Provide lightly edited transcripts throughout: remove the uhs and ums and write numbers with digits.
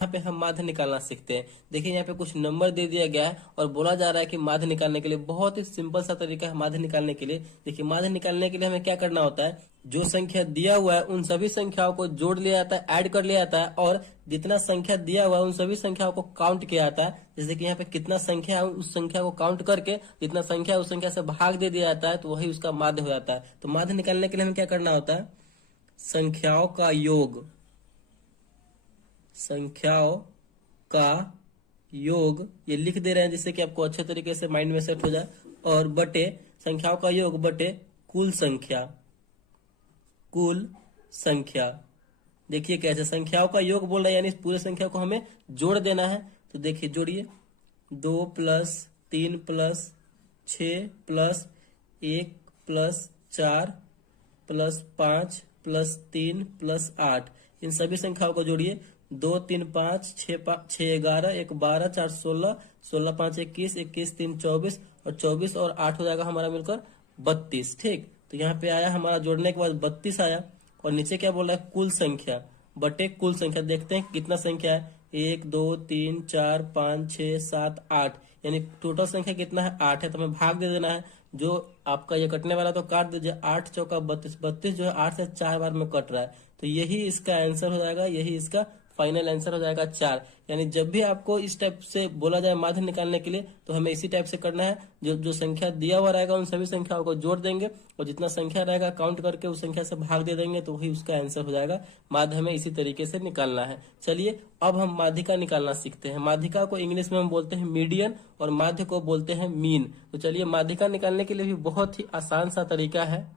यहाँ पे हम माध्य निकालना सीखते हैं। देखिए यहाँ पे कुछ नंबर दे दिया गया है और बोला जा रहा है कि माध्य निकालने के लिए बहुत ही सिंपल सा तरीका है माध्य निकालने के लिए। देखिए माध्य निकालने के लिए हमें क्या करना होता है, जो संख्या दिया हुआ है उन सभी संख्याओं को जोड़ लिया जाता है, ऐड कर लिया जाता है और जितना संख्या दिया हुआ है उन सभी संख्याओं को काउंट किया जाता है। जैसे कि यहाँ पे कितना संख्या है उस संख्या को काउंट करके जितना संख्या है उस संख्या से भाग दे दिया जाता है, तो वही उसका माध्य हो जाता है। तो माध्य निकालने के लिए हमें क्या करना होता है, संख्याओं का योग, संख्याओं का योग ये लिख दे रहे हैं जिससे कि आपको अच्छे तरीके से माइंड में सेट हो जाए, और बटे संख्याओं का योग बटे कुल संख्या, कुल संख्या। देखिए कैसे संख्याओं का योग बोल रहा है, यानी पूरे संख्या को हमें जोड़ देना है। तो देखिए जोड़िए, 2 plus 3 plus 6 plus 1 plus 4 plus 5 plus 3 plus 8, इन सभी संख्याओं को जोड़िए। 2 3 5 6 11 1 12 4 16 16 5 21 21 3 24 और 24 और 8 हो जाएगा हमारा मिलकर 32। ठीक, तो यहाँ पे आया हमारा जोड़ने के बाद 32 आया। और नीचे क्या बोल रहा है, कुल संख्या बटे कुल संख्या। देखते हैं कितना संख्या है, 1 2 3 4 5 6 7 8, यानी टोटल संख्या कितना है, 8 है। तो हमें भाग दे देना है, जो आपका ये कटने वाला तो काट दीजिए, 8 चौका 32, 32 जो है 8 से 4 बार में कट रहा है, तो यही इसका आंसर हो जाएगा, यही इसका फाइनल आंसर हो जाएगा 4। यानी जब भी आपको इस टाइप से बोला जाए माध्य निकालने के लिए, तो हमें इसी टाइप से करना है। जो जो संख्या दिया हुआ रहेगा उन सभी संख्याओं को जोड़ देंगे और जितना संख्या रहेगा काउंट करके उस संख्या से भाग दे देंगे, तो वही उसका आंसर हो जाएगा। माध्य हमें इसी तरीके से निकालना है। चलिए अब हम माध्यिका निकालना सीखते हैं। माध्यिका को इंग्लिश में हम बोलते हैं मीडियन और माध्य को बोलते हैं मीन। तो चलिए माध्यिका निकालने के लिए भी बहुत ही आसान सा तरीका है।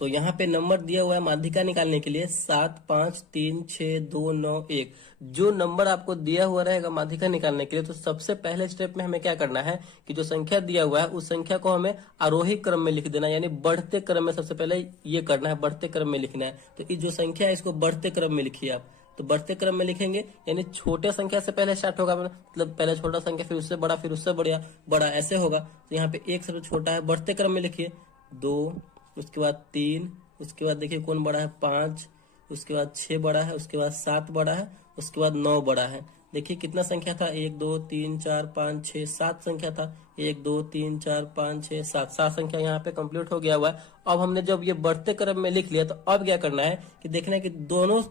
तो यहाँ पे नंबर दिया हुआ है माध्यिका निकालने के लिए 7 5 3 6 2 9 1। जो नंबर आपको दिया हुआ रहेगा माध्यिका निकालने के लिए, तो सबसे पहले स्टेप में हमें क्या करना है कि जो संख्या दिया हुआ है उस संख्या को हमें आरोही क्रम में लिख देना है, यानी बढ़ते क्रम में सबसे पहले ये करना है, बढ़ते क्रम में लिखना है। तो ये जो संख्या है इसको बढ़ते क्रम में लिखिए आप। तो बढ़ते क्रम में लिखेंगे यानी छोटे संख्या से पहले स्टार्ट होगा, मतलब पहले छोटा संख्या फिर उससे बड़ा फिर उससे बड़ा बड़ा ऐसे होगा। तो यहाँ पे 1 सबसे छोटा है, बढ़ते क्रम में लिखिए। 2, उसके बाद 3, उसके बाद देखिए कौन बड़ा है 5, उसके बाद 6 बड़ा है, उसके बाद 7 बड़ा है, उसके बाद 9 बड़ा है। देखिए कितना संख्या था, 1 2 3 4 5 6 7 संख्या था। 1 2 3 4 5 6 7 संख्या यहाँ पे कंप्लीट हो गया हुआ है। अब हमने जब ये बढ़ते क्रम में लिख लिया, तो अब क्या करना है कि देखना है कि दोनों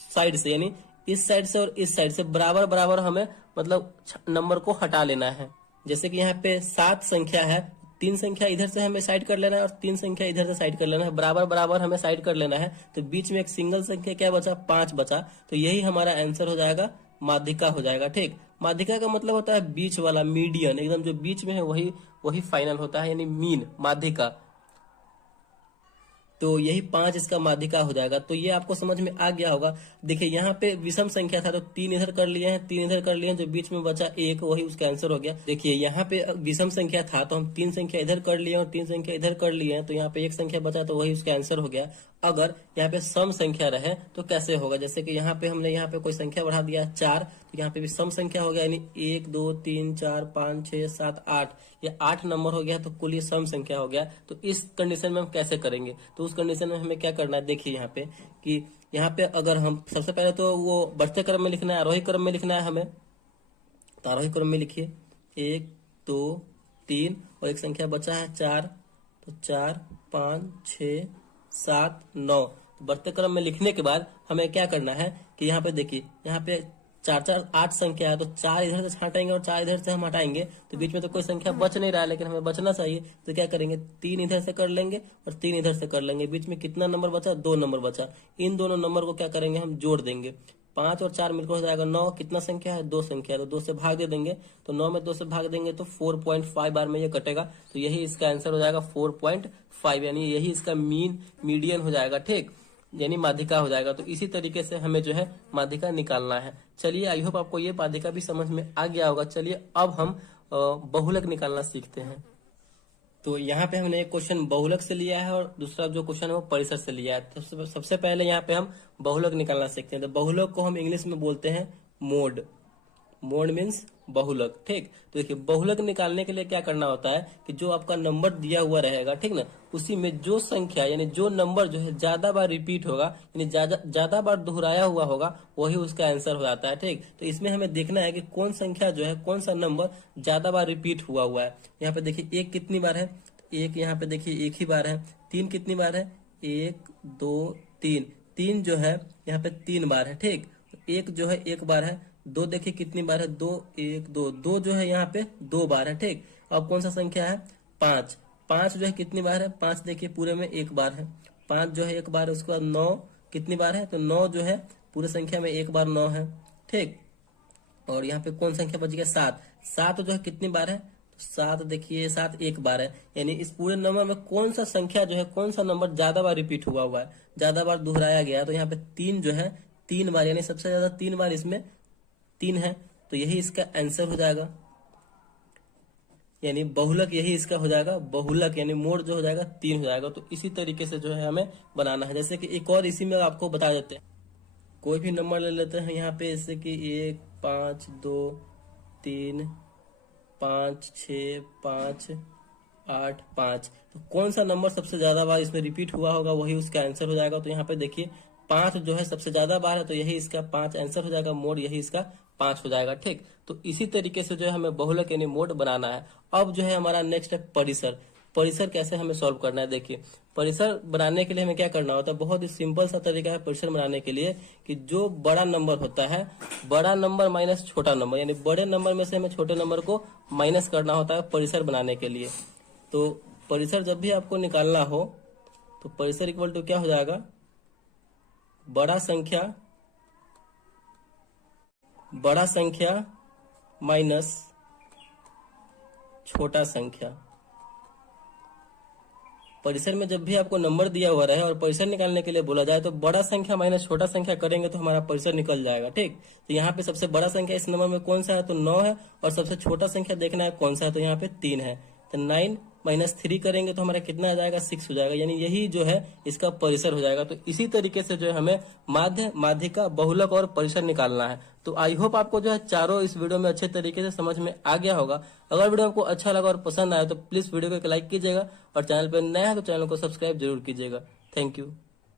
साइड से, यानी इस साइड से और इस साइड से बराबर बराबर हमें मतलब नंबर को हटा लेना है। जैसे कि यहाँ पे 7 संख्या है, 3 संख्या इधर से हमें साइड कर लेना है और 3 संख्या इधर से साइड कर लेना है, बराबर बराबर हमें साइड कर लेना है। तो बीच में एक सिंगल संख्या क्या बचा, 5 बचा। तो यही हमारा आंसर हो जाएगा, माध्यिका हो जाएगा। ठीक, माध्यिका का मतलब होता है बीच वाला, मीडियन, एकदम जो बीच में है वही वही फाइनल होता है, यानी मीन, माध्यिका। तो यही 5 इसका माध्यिका हो जाएगा। तो ये आपको समझ में आ गया होगा। देखिए यहाँ पे विषम संख्या था तो 3 इधर कर लिए हैं, 3 इधर कर लिए हैं, जो बीच में बचा 1 वही उसका आंसर हो गया। देखिए यहाँ पे विषम संख्या था तो हम 3 संख्या इधर कर लिए और 3 संख्या इधर कर लिए हैं, तो यहाँ पे 1 संख्या बचा तो वही उसका आंसर हो गया। अगर यहाँ पे सम संख्या रहे तो कैसे होगा, जैसे कि यहाँ पे हमने यहाँ पे कोई संख्या बढ़ा दिया 4, तो यहाँ पे भी सम संख्या हो गया, यानी 1 2 3 4 5 6 7 8, ये 8 नंबर हो गया, तो कुल ये सम संख्या हो गया। तो इस कंडीशन में हम कैसे करेंगे, तो उस कंडीशन में हमें क्या करना है, देखिए यहाँ पे कि यहाँ पे अगर हम सबसे पहले तो वो बढ़ते क्रम में लिखना है, आरोही क्रम में लिखना है हमें। तो आरोही क्रम में लिखिए 1 2 3 और एक संख्या बचा है 4, तो 4 5 6 7 9। तो बढ़ते क्रम में लिखने के बाद हमें क्या करना है कि यहाँ पे देखिए, यहाँ पे 4 4 8 संख्या है, तो 4 इधर से हटाएंगे और 4 इधर से हम हटाएंगे, तो बीच में तो कोई संख्या बच नहीं रहा है, लेकिन हमें बचना चाहिए। तो क्या करेंगे, 3 इधर से कर लेंगे और 3 इधर से कर लेंगे, बीच में कितना नंबर बचा, 2 नंबर बचा। इन दोनों नंबर को क्या करेंगे, हम जोड़ देंगे। 5 और 4 मिलकर हो जाएगा 9। कितना संख्या है, 2 संख्या है, तो 2 से भाग दे देंगे। तो 9 में 2 से भाग देंगे तो 4.5 बार में ये कटेगा, तो यही इसका आंसर हो जाएगा 4.5, यानी यही इसका मीडियन हो जाएगा। ठीक, यानी माध्यिका हो जाएगा। तो इसी तरीके से हमें जो है माध्यिका निकालना है। चलिए आई होप आपको ये माध्यिका भी समझ में आ गया होगा। चलिए अब हम बहुलक निकालना सीखते हैं। तो यहाँ पे हमने एक क्वेश्चन बहुलक से लिया है और दूसरा जो क्वेश्चन है वो परिसर से लिया है। तो सबसे पहले यहाँ पे हम बहुलक निकालना सीखते हैं। तो बहुलक को हम इंग्लिश में बोलते हैं मोड। मोड मीन्स बहुलक। ठीक, तो देखिए बहुलक निकालने के लिए क्या करना होता है कि जो आपका नंबर दिया हुआ रहेगा, ठीक ना, उसी में जो संख्या यानी जो नंबर जो है ज्यादा बार रिपीट होगा यानी ज्यादा बार दोहराया हुआ होगा वही उसका आंसर हो जाता है। ठीक, तो इसमें हमें देखना है कि कौन संख्या जो है, कौन सा नंबर ज्यादा बार रिपीट हुआ है। यहाँ पे देखिए एक कितनी बार है, एक यहाँ पे देखिए एक ही बार है। तीन कितनी बार है, एक दो तीन, तीन जो है यहाँ पे 3 बार है। ठीक, एक जो है 1 बार है। दो देखिए कितनी बार है, दो, एक दो, दो जो है यहाँ पे 2 बार है। ठीक, अब कौन सा संख्या है, 5, 5 जो है कितनी बार है, 5 देखिए पूरे में 1 बार है। 5 जो है 1 बार है। उसके बाद 9 कितनी बार है, तो 9 जो है पूरे संख्या में 1 बार 9 है। ठीक, और यहाँ पे कौन संख्या बच गया, 7, 7 जो है कितनी बार है, 7 देखिए 7 1 बार है। यानी इस पूरे नंबर में कौन सा संख्या जो है, कौन सा नंबर ज्यादा बार रिपीट हुआ है, ज्यादा बार दोहराया गया, तो यहाँ पे 3 जो है 3 बार, यानी सबसे ज्यादा 3 बार इसमें 3 है, तो यही इसका आंसर हो जाएगा। यानी बहुलक यही इसका हो जाएगा, बहुलक यानी मोड जो हो जाएगा 3 हो जाएगा। तो इसी तरीके से जो है हमें बनाना है। जैसे कि एक और इसी में आपको बता देते हैं, कोई भी नंबर ले लेते हैं यहाँ पे, जैसे कि 1 5 2 3 5 6 5 8 5, तो कौन सा नंबर सबसे ज्यादा बार इसमें रिपीट हुआ होगा वही उसका आंसर हो जाएगा। तो यहाँ पे देखिए 5 जो है सबसे ज्यादा बार है, तो यही इसका 5 आंसर हो जाएगा, मोड यही इसका 5 हो जाएगा। ठीक, तो इसी तरीके से जो है हमें बहुलक यानी मोड बनाना है। अब जो है हमारा नेक्स्ट है परिसर। परिसर कैसे हमें सॉल्व करना है, देखिए परिसर बनाने के लिए हमें क्या करना होता है, बहुत ही सिंपल सा तरीका है परिसर बनाने के लिए, कि जो बड़ा नंबर होता है, बड़ा नंबर माइनस छोटा नंबर, यानी बड़े नंबर में से हमें छोटे नंबर को माइनस करना होता है परिसर बनाने के लिए। तो परिसर जब भी आपको निकालना हो तो परिसर इक्वल टू क्या हो जाएगा, बड़ा संख्या माइनस छोटा संख्या। परिसर में जब भी आपको नंबर दिया हुआ रहे और परिसर निकालने के लिए बोला जाए तो बड़ा संख्या माइनस छोटा संख्या करेंगे तो हमारा परिसर निकल जाएगा। ठीक, तो यहाँ पे सबसे बड़ा संख्या इस नंबर में कौन सा है, तो 9 है, और सबसे छोटा संख्या देखना है कौन सा है, तो यहाँ पे 3 है। तो 9 माइनस 3 करेंगे तो हमारा कितना आ जाएगा, 6 हो जाएगा, यानी यही जो है इसका परिसर हो जाएगा। तो इसी तरीके से जो है हमें माध्य, माध्यिका, बहुलक और परिसर निकालना है। तो आई होप आपको जो है चारों इस वीडियो में अच्छे तरीके से समझ में आ गया होगा। अगर वीडियो आपको अच्छा लगा और पसंद आया तो प्लीज वीडियो को एक लाइक कीजिएगा, और चैनल पर नया है तो चैनल को सब्सक्राइब जरूर कीजिएगा। Thank you.